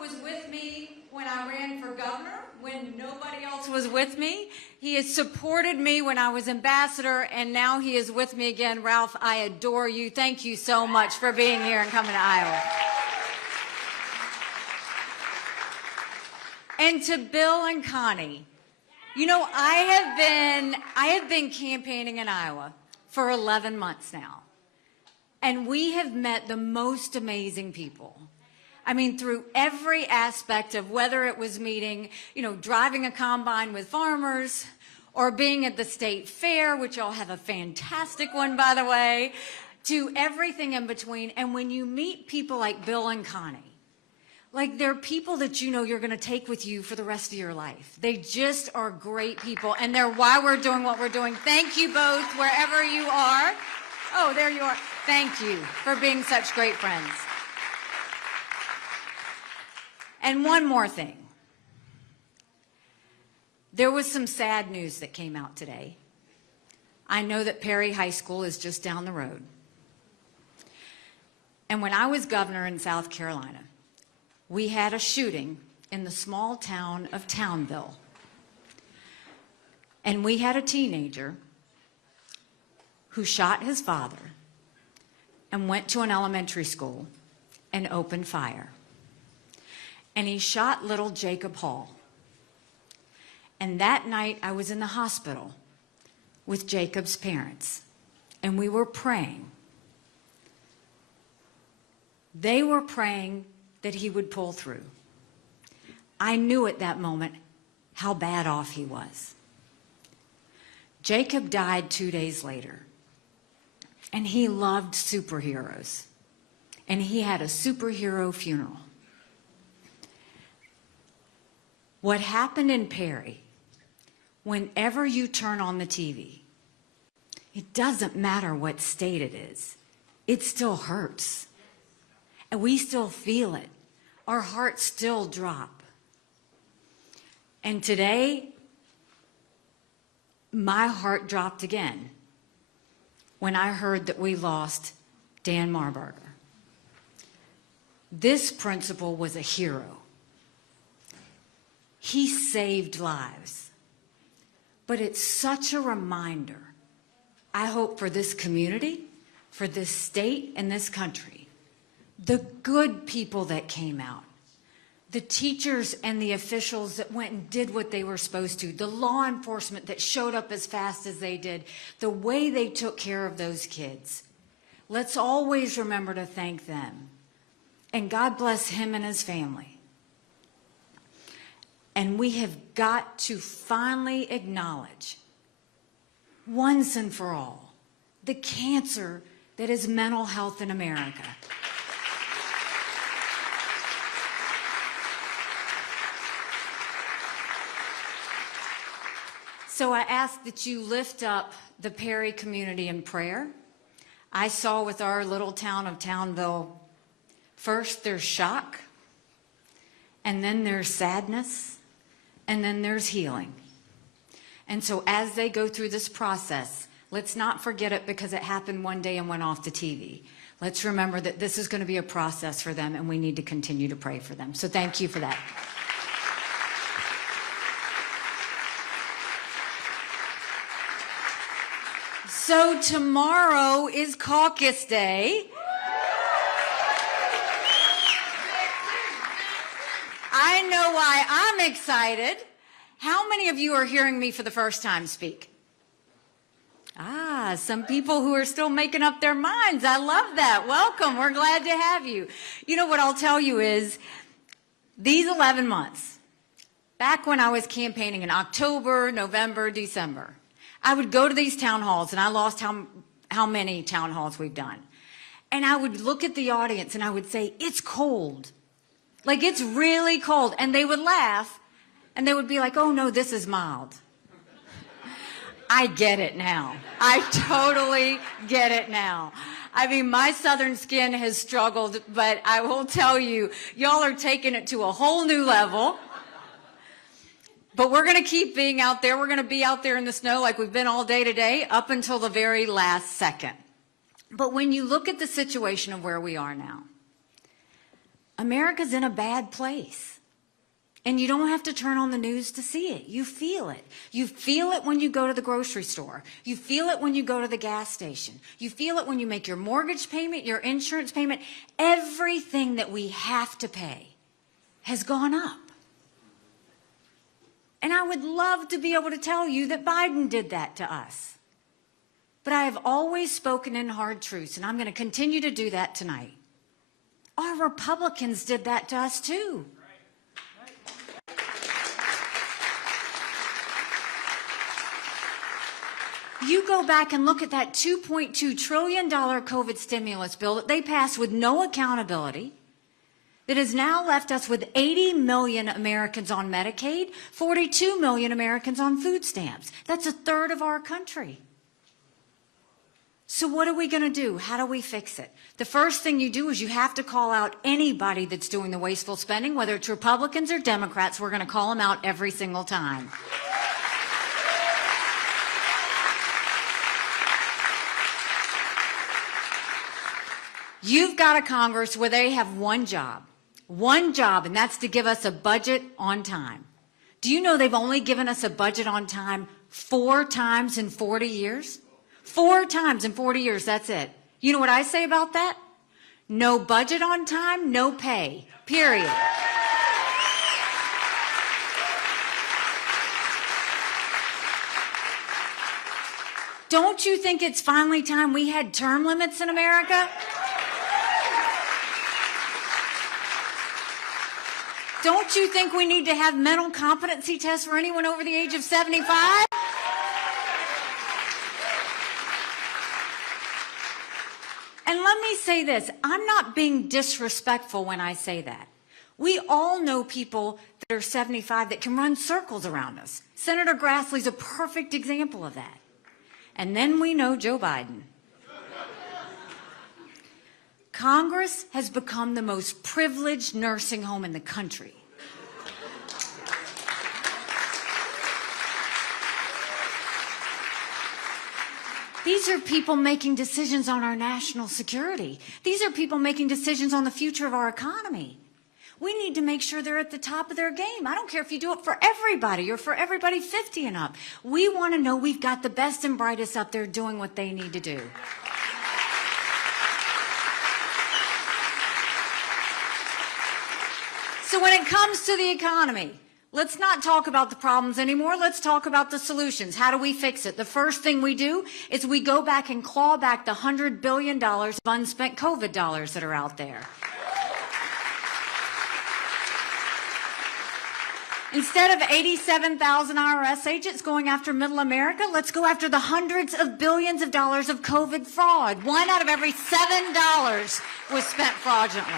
was with me when I ran for governor, when nobody else was with me. He has supported me when I was ambassador, and now he is with me again. Ralph, I adore you. Thank you so much for being here and coming to Iowa. And to Bill and Connie, you know, I have been campaigning in Iowa for 11 months now. And we have met the most amazing people. I mean, through every aspect of whether it was meeting, you know, driving a combine with farmers, or being at the state fair, which y'all have a fantastic one, by the way, to everything in between. And when you meet people like Bill and Connie, like, they're people that you know you're going to take with you for the rest of your life. They just are great people, and they're why we're doing what we're doing. Thank you both, wherever you are. Oh, there you are. Thank you for being such great friends. And one more thing. There was some sad news that came out today. I know that Perry High School is just down the road. And when I was governor in South Carolina, we had a shooting in the small town of Townville. And we had a teenager who shot his father and went to an elementary school and opened fire. And he shot little Jacob Hall. And that night I was in the hospital with Jacob's parents, and we were praying. They were praying that he would pull through. I knew at that moment how bad off he was. Jacob died 2 days later, and he loved superheroes, and he had a superhero funeral. What happened in Perry, whenever you turn on the TV, it doesn't matter what state it is, it still hurts. And we still feel it. Our hearts still drop. And today, my heart dropped again when I heard that we lost Dan Marburger. This principal was a hero. He saved lives. But it's such a reminder, I hope, for this community, for this state, and this country. The good people that came out, the teachers and the officials that went and did what they were supposed to, the law enforcement that showed up as fast as they did, the way they took care of those kids. Let's always remember to thank them. And God bless him and his family. And we have got to finally acknowledge, once and for all, the cancer that is mental health in America. So I ask that you lift up the Perry community in prayer. I saw with our little town of Townville, first there's shock, and then there's sadness, and then there's healing. And so as they go through this process, let's not forget it because it happened one day and went off the TV. Let's remember that this is going to be a process for them, and we need to continue to pray for them. So thank you for that. So tomorrow is caucus day. I know why I'm excited. How many of you are hearing me for the first time speak? Ah, some people who are still making up their minds. I love that. Welcome. We're glad to have you. You know what I'll tell you is, these 11 months, back when I was campaigning in October, November, December, I would go to these town halls, and I lost how many town halls we've done. And I would look at the audience and I would say, it's cold. Like, it's really cold. And they would laugh and they would be like, oh no, this is mild. I get it now. I totally get it now. I mean, my southern skin has struggled, but I will tell you, y'all are taking it to a whole new level. But we're going to keep being out there. We're going to be out there in the snow like we've been all day today, up until the very last second. But when you look at the situation of where we are now, America's in a bad place. And you don't have to turn on the news to see it. You feel it. You feel it when you go to the grocery store. You feel it when you go to the gas station. You feel it when you make your mortgage payment, your insurance payment. Everything that we have to pay has gone up. And I would love to be able to tell you that Biden did that to us. But I have always spoken in hard truths, and I'm going to continue to do that tonight. Our Republicans did that to us too. You go back and look at that $2.2 trillion COVID stimulus bill that they passed with no accountability, that has now left us with 80 million Americans on Medicaid, 42 million Americans on food stamps. That's a third of our country. So what are we going to do? How do we fix it? The first thing you do is you have to call out anybody that's doing the wasteful spending, whether it's Republicans or Democrats. We're going to call them out every single time. You've got a Congress where they have one job, and that's to give us a budget on time. Do you know they've only given us a budget on time 4 times in 40 years? 4 times in 40 years, that's it. You know what I say about that? No budget on time, no pay, period. Don't you think it's finally time we had term limits in America? Don't you think we need to have mental competency tests for anyone over the age of 75? And let me say this, I'm not being disrespectful when I say that. We all know people that are 75 that can run circles around us. Senator Grassley's a perfect example of that. And then we know Joe Biden. Congress has become the most privileged nursing home in the country. These are people making decisions on our national security. These are people making decisions on the future of our economy. We need to make sure they're at the top of their game. I don't care if you do it for everybody or for everybody 50 and up. We want to know we've got the best and brightest up there doing what they need to do. So when it comes to the economy, let's not talk about the problems anymore. Let's talk about the solutions. How do we fix it? The first thing we do is we go back and claw back the $100 billion of unspent COVID dollars that are out there. Instead of 87,000 IRS agents going after middle America, let's go after the hundreds of billions of dollars of COVID fraud. 1 out of every $7 was spent fraudulently.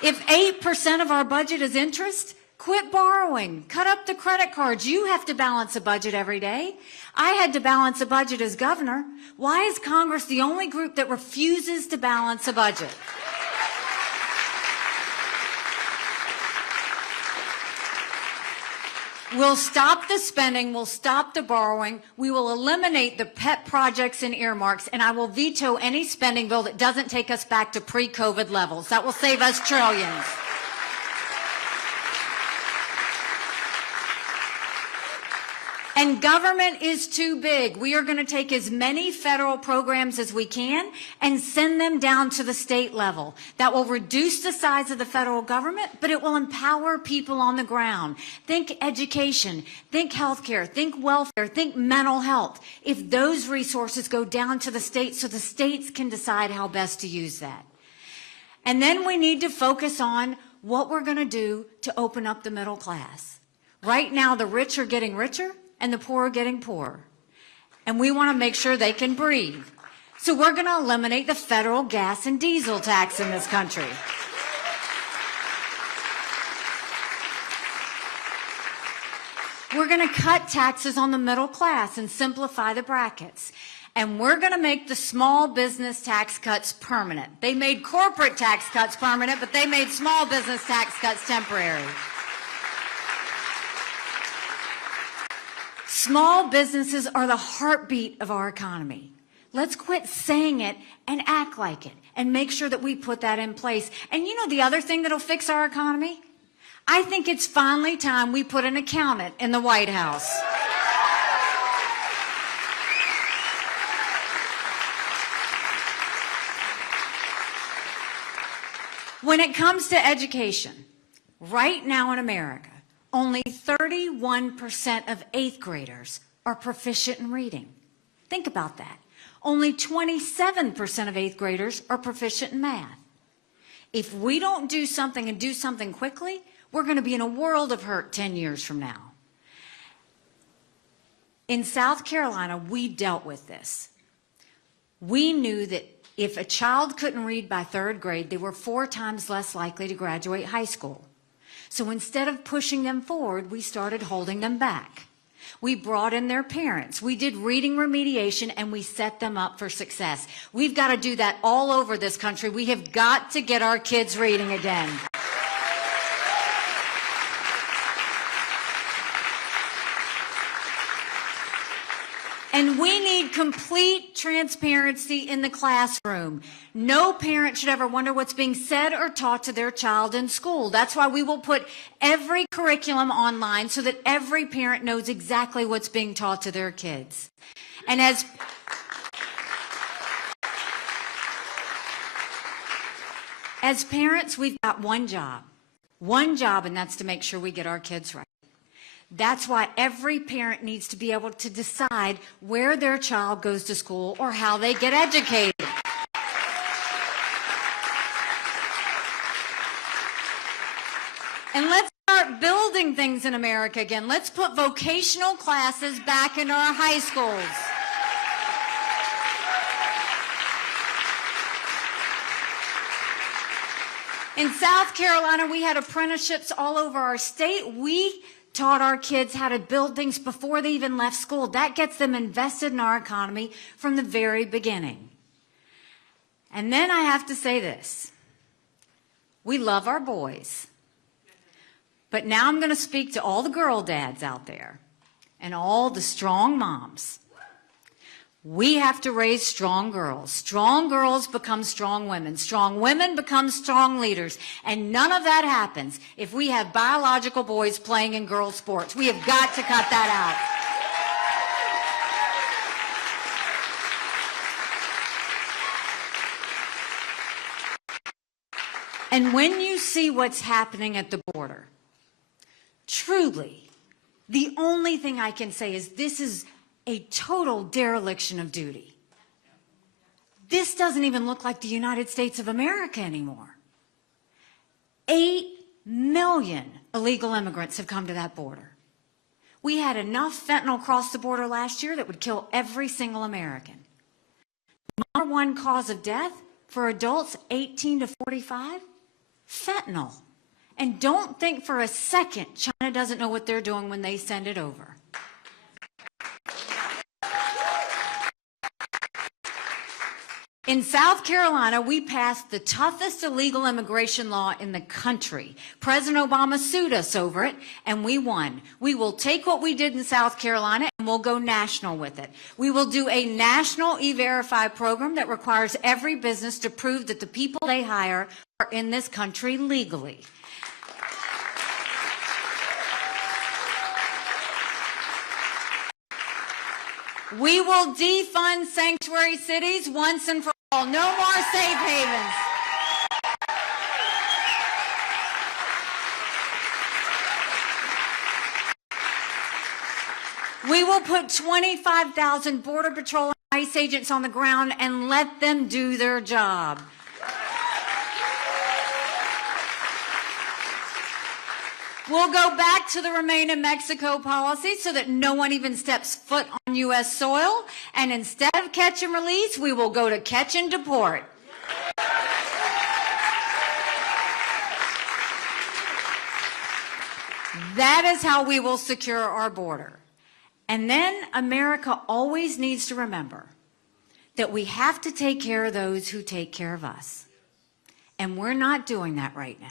If 8% of our budget is interest, quit borrowing. Cut up the credit cards. You have to balance a budget every day. I had to balance a budget as governor. Why is Congress the only group that refuses to balance a budget? We'll stop the spending, we'll stop the borrowing, we will eliminate the pet projects and earmarks, and I will veto any spending bill that doesn't take us back to pre-COVID levels. That will save us trillions. And government is too big. We are going to take as many federal programs as we can and send them down to the state level. That will reduce the size of the federal government, but it will empower people on the ground. Think education, think healthcare, think welfare, think mental health. If those resources go down to the states so the states can decide how best to use that. And then we need to focus on what we're going to do to open up the middle class. Right now, the rich are getting richer and the poor are getting poorer. And we want to make sure they can breathe. So we're going to eliminate the federal gas and diesel tax in this country. We're going to cut taxes on the middle class and simplify the brackets. And we're going to make the small business tax cuts permanent. They made corporate tax cuts permanent, but they made small business tax cuts temporary. Small businesses are the heartbeat of our economy. Let's quit saying it and act like it and make sure that we put that in place. And you know the other thing that'll fix our economy? I think it's finally time we put an accountant in the White House. When it comes to education, right now in America, only 31% of 8th graders are proficient in reading. Think about that. Only 27% of 8th graders are proficient in math. If we don't do something and do something quickly, we're going to be in a world of hurt 10 years from now. In South Carolina, we dealt with this. We knew that if a child couldn't read by 3rd grade, they were 4 times less likely to graduate high school. So instead of pushing them forward, we started holding them back. We brought in their parents. We did reading remediation, and we set them up for success. We've got to do that all over this country. We have got to get our kids reading again. And we need complete transparency in the classroom. No parent should ever wonder what's being said or taught to their child in school. That's why we will put every curriculum online so that every parent knows exactly what's being taught to their kids. And as parents, we've got one job, and that's to make sure we get our kids right. That's why every parent needs to be able to decide where their child goes to school or how they get educated. And let's start building things in America again. Let's put vocational classes back in our high schools. In South Carolina, we had apprenticeships all over our state. We taught our kids how to build things before they even left school. That gets them invested in our economy from the very beginning. And then I have to say this. We love our boys. But now I'm going to speak to all the girl dads out there and all the strong moms. We have to raise strong girls. Strong girls become strong women. Strong women become strong leaders. And none of that happens if we have biological boys playing in girl sports. We have got to cut that out. And when you see what's happening at the border, truly, the only thing I can say is this is a total dereliction of duty. This doesn't even look like the United States of America anymore. 8 million illegal immigrants have come to that border. We had enough fentanyl cross the border last year that would kill every single American. Number 1 cause of death for adults 18 to 45, fentanyl. And don't think for a second China doesn't know what they're doing when they send it over. In South Carolina, we passed the toughest illegal immigration law in the country. President Obama sued us over it, and we won. We will take what we did in South Carolina, and we'll go national with it. We will do a national E-Verify program that requires every business to prove that the people they hire are in this country legally. We will defund sanctuary cities once and for all. No more safe havens. We will put 25,000 Border Patrol and ICE agents on the ground and let them do their job. We'll go back to the Remain in Mexico policy so that no one even steps foot on U.S. soil. And instead of catch and release, we will go to catch and deport. That is how we will secure our border. And then America always needs to remember that we have to take care of those who take care of us. And we're not doing that right now.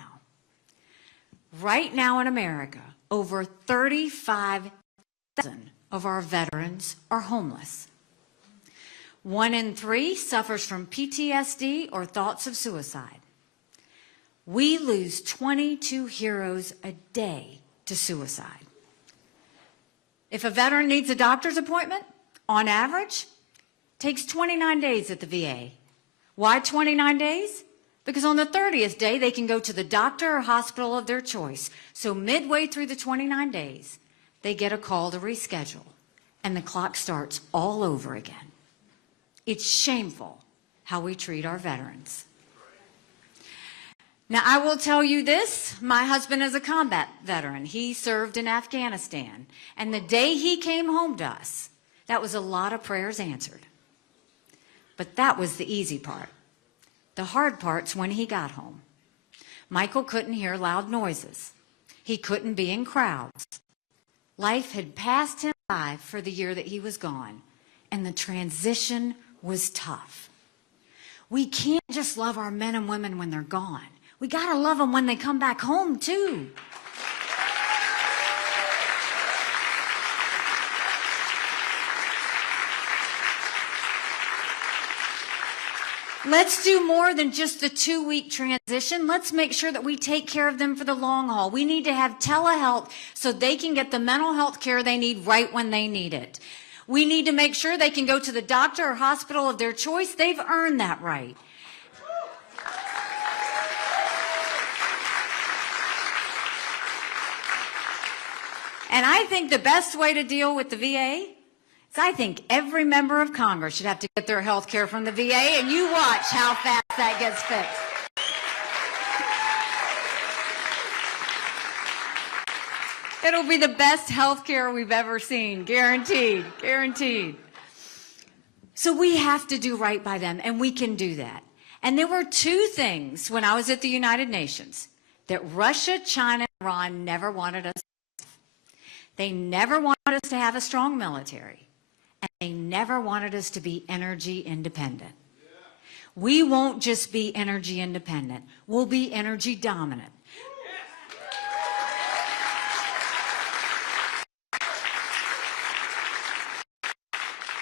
Right now in America, over 35,000 of our veterans are homeless. 1 in 3 suffers from PTSD or thoughts of suicide. We lose 22 heroes a day to suicide. If a veteran needs a doctor's appointment, on average, takes 29 days at the VA. Why 29 days? Because on the 30th day, they can go to the doctor or hospital of their choice. So midway through the 29 days, they get a call to reschedule, and the clock starts all over again. It's shameful how we treat our veterans. Now, I will tell you this, my husband is a combat veteran. He served in Afghanistan. And the day he came home to us, that was a lot of prayers answered. But that was the easy part. The hard part's when he got home. Michael couldn't hear loud noises. He couldn't be in crowds. Life had passed him by for the year that he was gone, and the transition was tough. We can't just love our men and women when they're gone. We got to love them when they come back home, too. Let's do more than just the 2-week transition. Let's make sure that we take care of them for the long haul. We need to have telehealth so they can get the mental health care they need right when they need it. We need to make sure they can go to the doctor or hospital of their choice. They've earned that right. And I think the best way to deal with the VA is I think every member of Congress should have to get their health care from the VA, and you watch how fast that gets fixed. It'll be the best health care we've ever seen, guaranteed, guaranteed. So we have to do right by them, and we can do that. And there were 2 things when I was at the United Nations that Russia, China, and Iran never wanted us to have. They never wanted us to have a strong military, and they never wanted us to be energy independent. We won't just be energy independent. We'll be energy dominant.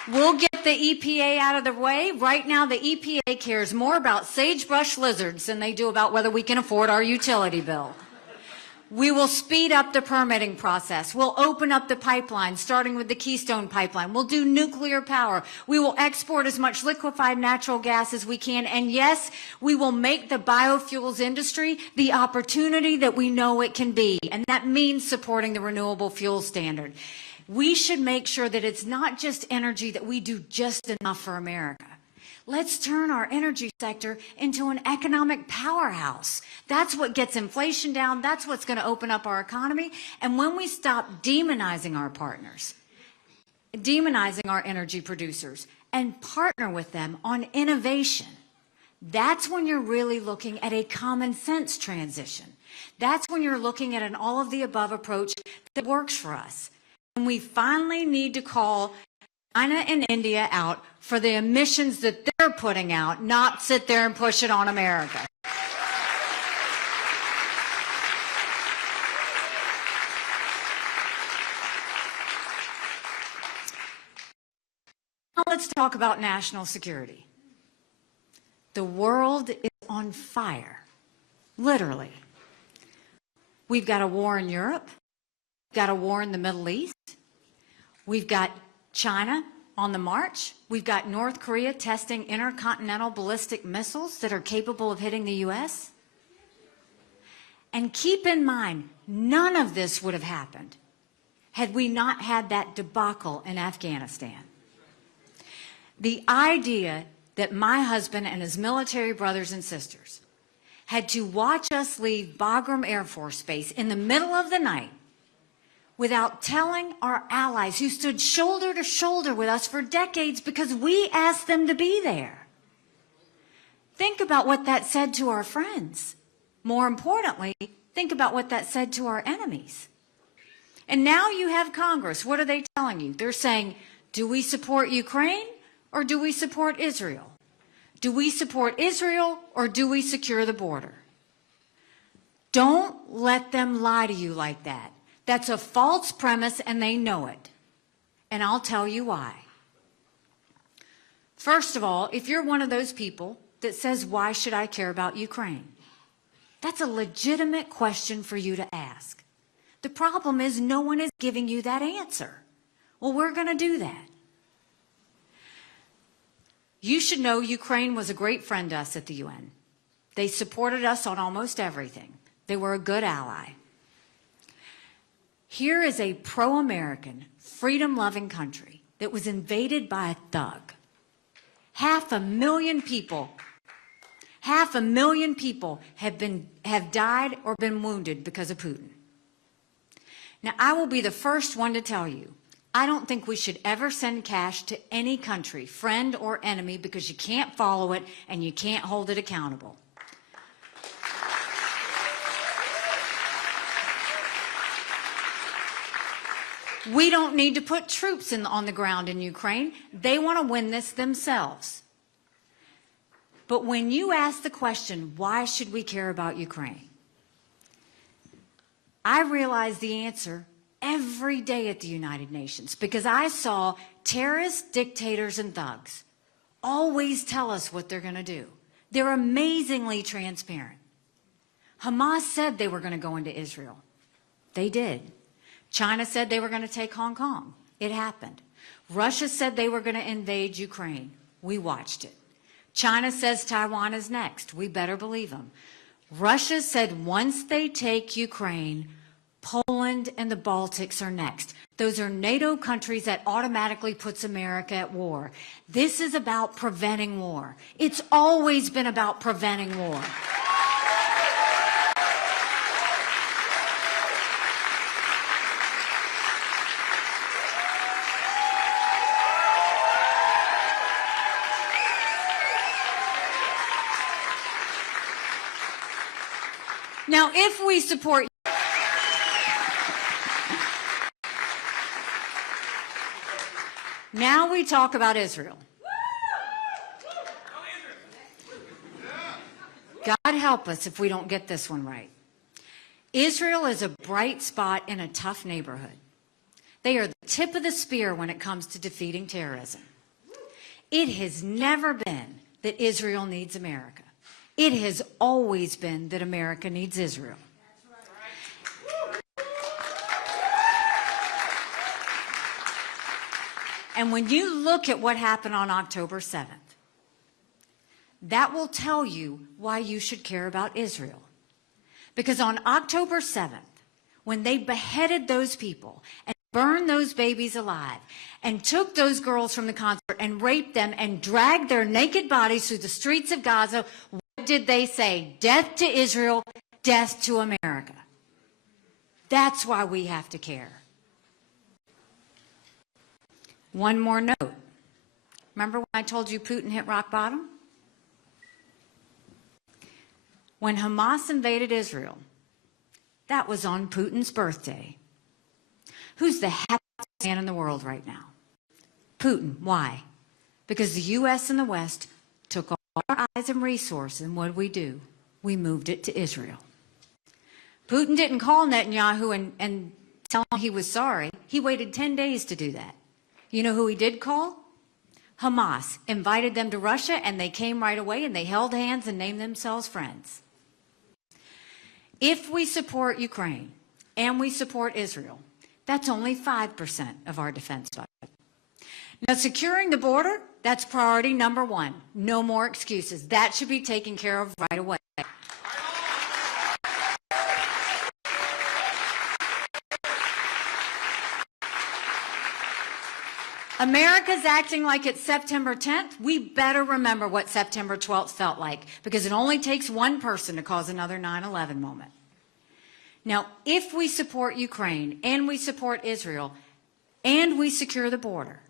We'll get the EPA out of the way. Right now, the EPA cares more about sagebrush lizards than they do about whether we can afford our utility bill. We will speed up the permitting process. We'll open up the pipeline, starting with the Keystone Pipeline. We'll do nuclear power. We will export as much liquefied natural gas as we can. And yes, we will make the biofuels industry the opportunity that we know it can be. And that means supporting the renewable fuel standard. We should make sure that it's not just energy, that we do just enough for America. Let's turn our energy sector into an economic powerhouse. That's what gets inflation down. That's what's going to open up our economy. And when we stop demonizing our partners, demonizing our energy producers, and partner with them on innovation, that's when you're really looking at a common sense transition. That's when you're looking at an all-of-the-above approach that works for us. And we finally need to call China and India out for the emissions that they're putting out, not sit there and push it on America. Now let's talk about national security. The world is on fire, literally. We've got a war in Europe. We've got a war in the Middle East. We've got China on the march. We've got North Korea testing intercontinental ballistic missiles that are capable of hitting the U.S. And keep in mind, none of this would have happened had we not had that debacle in Afghanistan. The idea that my husband and his military brothers and sisters had to watch us leave Bagram Air Force Base in the middle of the night without telling our allies who stood shoulder to shoulder with us for decades because we asked them to be there. Think about what that said to our friends. More importantly, think about what that said to our enemies. And now you have Congress. What are they telling you? They're saying, do we support Ukraine or do we support Israel? Do we support Israel or do we secure the border? Don't let them lie to you like that. That's a false premise, and they know it. And I'll tell you why. First of all, if you're one of those people that says, why should I care about Ukraine? That's a legitimate question for you to ask. The problem is no one is giving you that answer. Well, we're going to do that. You should know Ukraine was a great friend to us at the UN. They supported us on almost everything. They were a good ally. Here is a pro-American, freedom-loving country that was invaded by a thug. 500,000 people have died or been wounded because of Putin. Now, I will be the first one to tell you, I don't think we should ever send cash to any country, friend or enemy, because you can't follow it and you can't hold it accountable. We don't need to put troops on the ground in Ukraine. They want to win this themselves. But when you ask the question, why should we care about Ukraine? I realize the answer every day at the United Nations because I saw terrorists, dictators, and thugs always tell us what they're going to do. They're amazingly transparent. Hamas said they were going to go into Israel. They did. China said they were going to take Hong Kong. It happened. Russia said they were going to invade Ukraine. We watched it. China says Taiwan is next. We better believe them. Russia said once they take Ukraine, Poland and the Baltics are next. Those are NATO countries that automatically puts America at war. This is about preventing war. It's always been about preventing war. Now, if we support now we talk about Israel. God help us if we don't get this one right. Israel is a bright spot in a tough neighborhood. They are the tip of the spear when it comes to defeating terrorism. It has never been that Israel needs America. It has always been that America needs Israel. And when you look at what happened on October 7th, that will tell you why you should care about Israel. Because on October 7th, when they beheaded those people and burned those babies alive and took those girls from the concert and raped them and dragged their naked bodies through the streets of Gaza, what did they say? Death to Israel, death to America. That's why we have to care. One more note. Remember when I told you Putin hit rock bottom? When Hamas invaded Israel, that was on Putin's birthday. Who's the happiest man in the world right now? Putin. Why? Because the U.S. and the West took all our eyes and resources, and what did we do? We moved it to Israel. Putin didn't call Netanyahu and tell him he was sorry. He waited 10 days to do that. You know who he did call? Hamas. Invited them to Russia, and they came right away, and they held hands and named themselves friends. If we support Ukraine and we support Israel, that's only 5% of our defense budget. Now, securing the border, that's priority number one. No more excuses. That should be taken care of right away. America's acting like it's September 10th. We better remember what September 12th felt like, because it only takes one person to cause another 9/11 moment. Now, if we support Ukraine and we support Israel and we secure the border,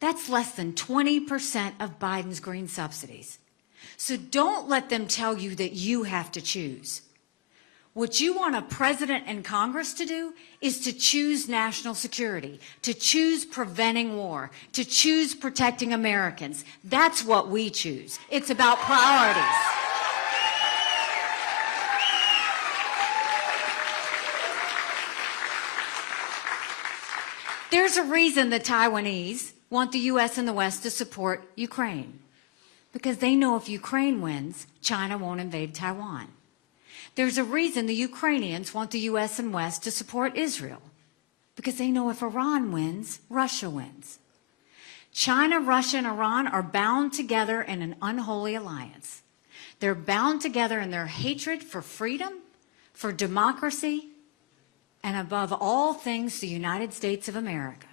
that's less than 20% of Biden's green subsidies. So don't let them tell you that you have to choose. What you want a president and Congress to do is to choose national security, to choose preventing war, to choose protecting Americans. That's what we choose. It's about priorities. There's a reason the Taiwanese want the U.S. and the West to support Ukraine because they know if Ukraine wins, China won't invade Taiwan. There's a reason the Ukrainians want the U.S. and West to support Israel because they know if Iran wins, Russia wins. China, Russia, and Iran are bound together in an unholy alliance. They're bound together in their hatred for freedom, for democracy, and above all things, the United States of America.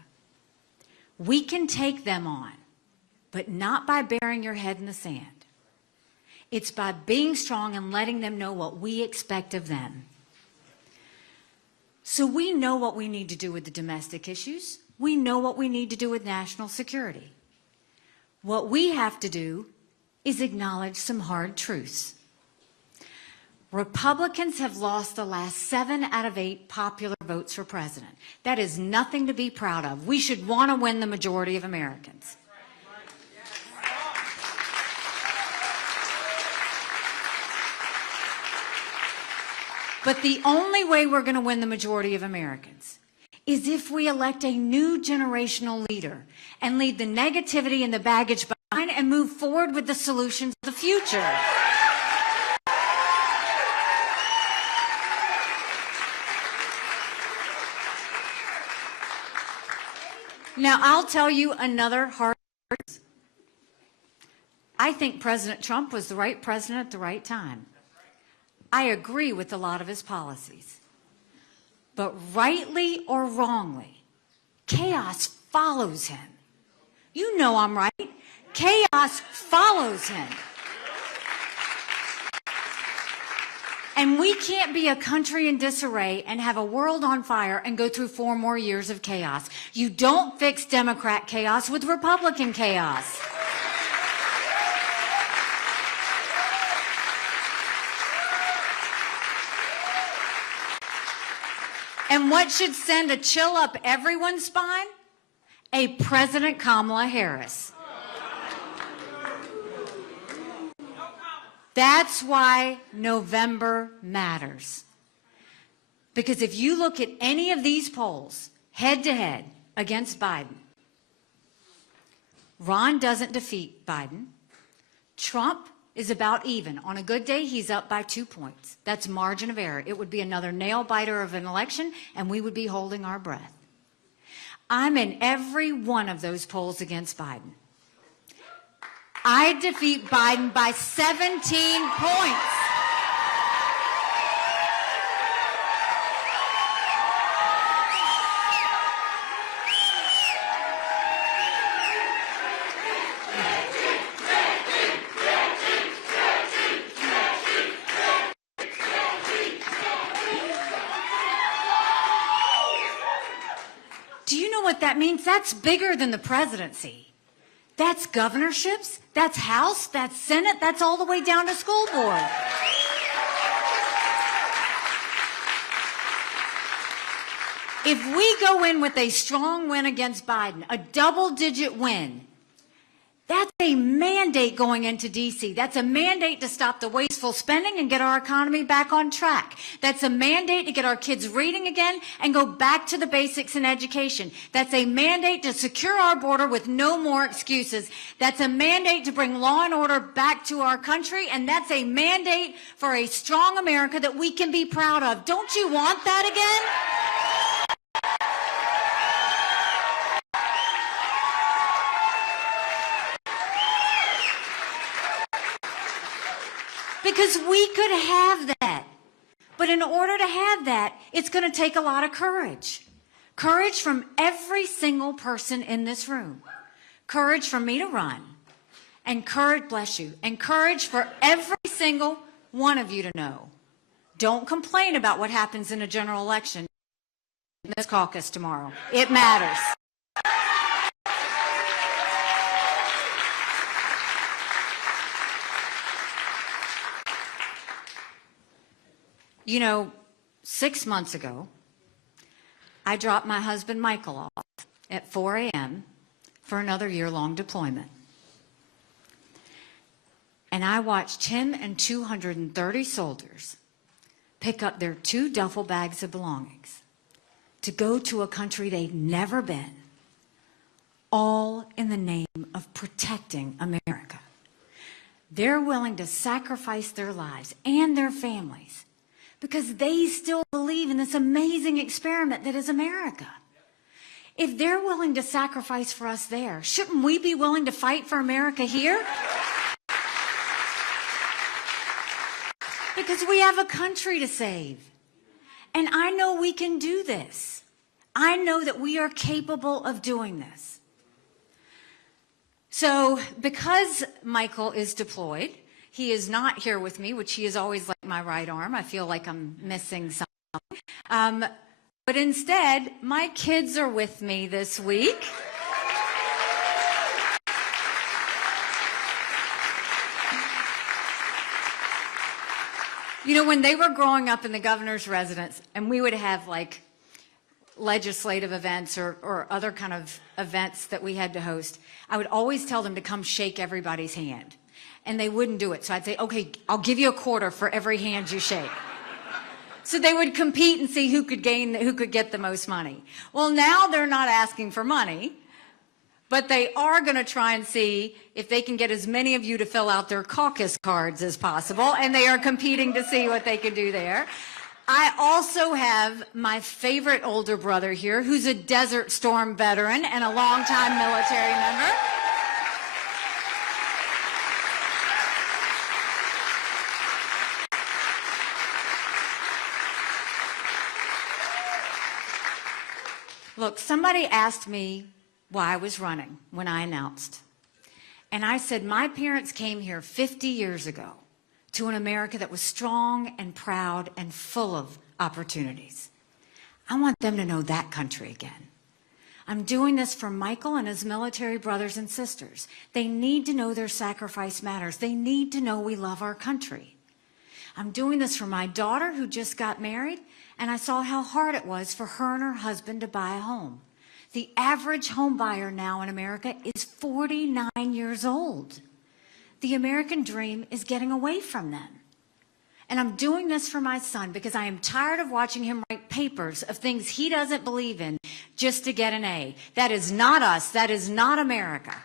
We can take them on, but not by burying your head in the sand. It's by being strong and letting them know what we expect of them. So we know what we need to do with the domestic issues. We know what we need to do with national security. What we have to do is acknowledge some hard truths. Republicans have lost the last 7 out of 8 popular votes for president. That is nothing to be proud of. We should want to win the majority of Americans. But the only way we're going to win the majority of Americans is if we elect a new generational leader and leave the negativity and the baggage behind and move forward with the solutions of the future. Now, I'll tell you another hard truth. I think President Trump was the right president at the right time. I agree with a lot of his policies. But rightly or wrongly, chaos follows him. You know I'm right. Chaos follows him. And we can't be a country in disarray and have a world on fire and go through 4 more years of chaos. You don't fix Democrat chaos with Republican chaos. And what should send a chill up everyone's spine? A President Kamala Harris. That's why November matters. Because if you look at any of these polls, head to head against Biden, Ron doesn't defeat Biden. Trump is about even. On a good day, he's up by 2 points. That's margin of error. It would be another nail biter of an election, and we would be holding our breath. I'm in every one of those polls against Biden. I defeat Biden by 17 points. Do you know what that means? That's bigger than the presidency. That's governorships, that's House, that's Senate, that's all the way down to school board. If we go in with a strong win against Biden, a double-digit win, that's a mandate going into D.C. That's a mandate to stop the wasteful spending and get our economy back on track. That's a mandate to get our kids reading again and go back to the basics in education. That's a mandate to secure our border with no more excuses. That's a mandate to bring law and order back to our country, and that's a mandate for a strong America that we can be proud of. Don't you want that again? Because we could have that. But in order to have that, it's going to take a lot of courage. Courage from every single person in this room. Courage for me to run. And courage, bless you, and courage for every single one of you to know. Don't complain about what happens in a general election in this caucus tomorrow. It matters. You know, 6 months ago, I dropped my husband Michael off at 4 a.m. for another year-long deployment. And I watched him and 230 soldiers pick up their 2 duffel bags of belongings to go to a country they'd never been, all in the name of protecting America. They're willing to sacrifice their lives and their families because they still believe in this amazing experiment that is America. If they're willing to sacrifice for us there, shouldn't we be willing to fight for America here? Because we have a country to save. And I know we can do this. I know that we are capable of doing this. So because Michael is deployed, he is not here with me, which he is always like my right arm. I feel like I'm missing something. But instead, my kids are with me this week. You know, when they were growing up in the governor's residence, and we would have like legislative events or other kind of events that we had to host, I would always tell them to come shake everybody's hand. And they wouldn't do it. So I'd say, okay, I'll give you a quarter for every hand you shake. So they would compete and see who could get the most money. Well, now they're not asking for money, but they are going to try and see if they can get as many of you to fill out their caucus cards as possible, and they are competing to see what they can do there. I also have my favorite older brother here, who's a Desert Storm veteran and a longtime military member. Look, somebody asked me why I was running when I announced. And I said, my parents came here 50 years ago to an America that was strong and proud and full of opportunities. I want them to know that country again. I'm doing this for Michael and his military brothers and sisters. They need to know their sacrifice matters. They need to know we love our country. I'm doing this for my daughter who just got married, and I saw how hard it was for her and her husband to buy a home. The average home buyer now in America is 49 years old. The American dream is getting away from them. And I'm doing this for my son because I am tired of watching him write papers of things he doesn't believe in just to get an A. That is not us. That is not America.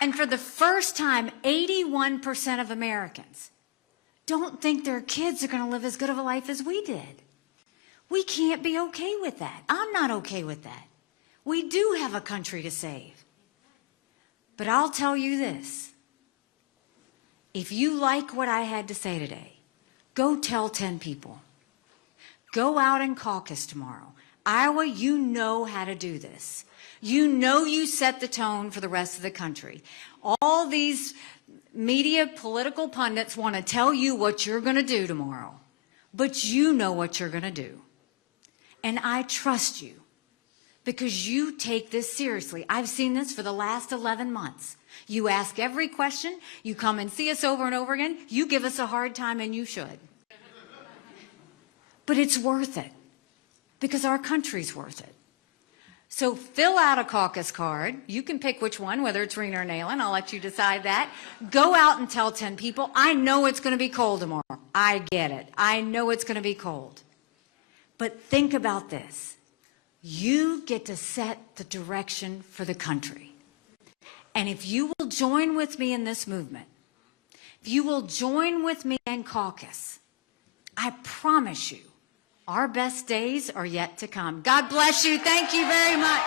And for the first time, 81% of Americans don't think their kids are going to live as good of a life as we did. We can't be okay with that. I'm not okay with that. We do have a country to save. But I'll tell you this. If you like what I had to say today, go tell 10 people. Go out and caucus tomorrow. Iowa, you know how to do this. You know you set the tone for the rest of the country. All these media political pundits want to tell you what you're going to do tomorrow, but you know what you're going to do. And I trust you because you take this seriously. I've seen this for the last 11 months. You ask every question. You come and see us over and over again. You give us a hard time, and you should. But it's worth it because our country's worth it. So fill out a caucus card. You can pick which one, whether it's Rena or Nayland. I'll let you decide that. Go out and tell 10 people. I know it's going to be cold tomorrow. I get it. I know it's going to be cold. But think about this. You get to set the direction for the country. And if you will join with me in this movement, if you will join with me in caucus, I promise you, our best days are yet to come. God bless you. Thank you very much.